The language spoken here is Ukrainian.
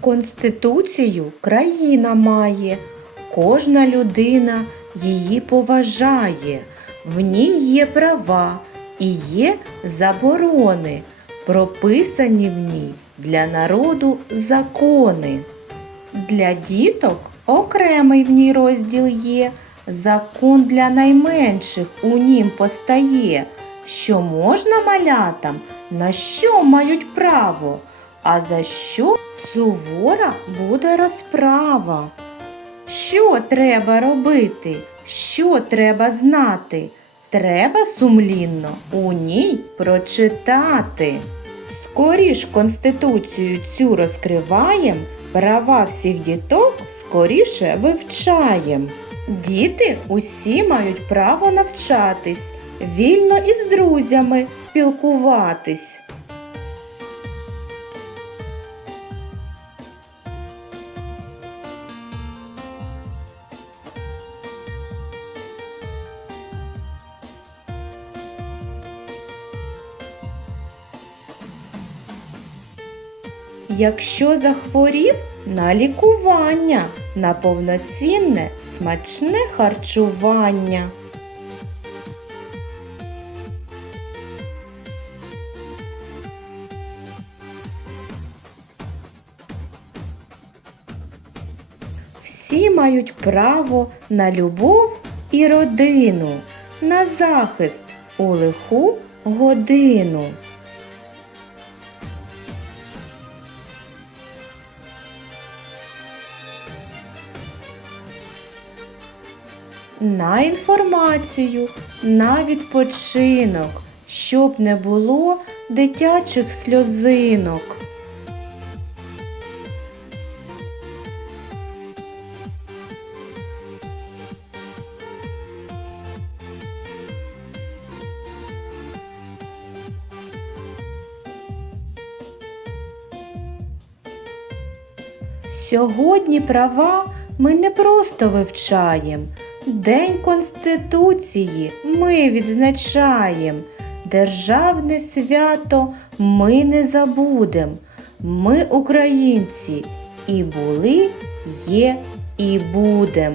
Конституцію країна має, кожна людина її поважає. В ній є права і є заборони, прописані в ній для народу закони. Для діток окремий в ній розділ є. Закон для найменших у нім постає, що можна малятам, на що мають право, а за що сувора буде розправа. Що треба робити? Що треба знати? Треба сумлінно у ній прочитати. Скоріш Конституцію цю розкриваєм, права всіх діток скоріше вивчаєм. Діти усі мають право навчатись, вільно із друзями спілкуватись. Якщо захворів на лікування, на повноцінне смачне харчування. Всі мають право на любов і родину, на захист у лиху годину. На інформацію, на відпочинок, щоб не було дитячих сльозинок. Сьогодні права ми не просто вивчаємо. День Конституції ми відзначаємо. Державне свято ми не забудем. Ми українці і були, є і будем.